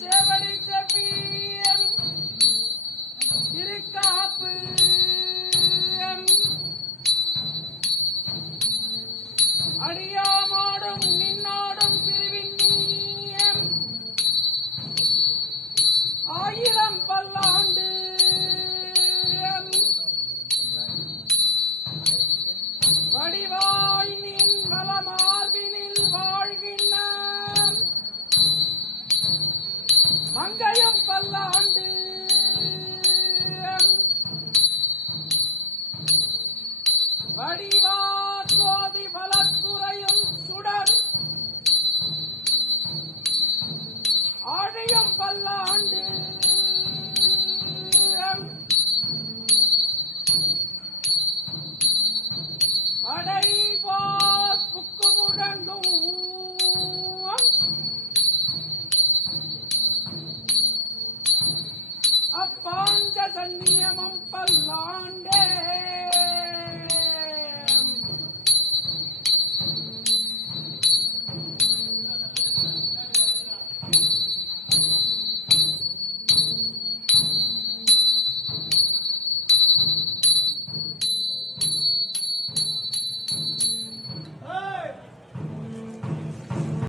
சேவடி செவ்வியம் இருக்காப்பு அடியாமாடும் நின்னாடும் திருவிண்ணீயம் ஆயிரம் பல்லாண்டு மங்கையும் பல்லாண்டு. வடிவா சோதி பலத்துறையும் சுடர். ஆழியம் பல்லாண்டு. படை போர் புக்கு முழங்கும் அப்பாஞ்ச சந்நியமம் பல்லாண்டே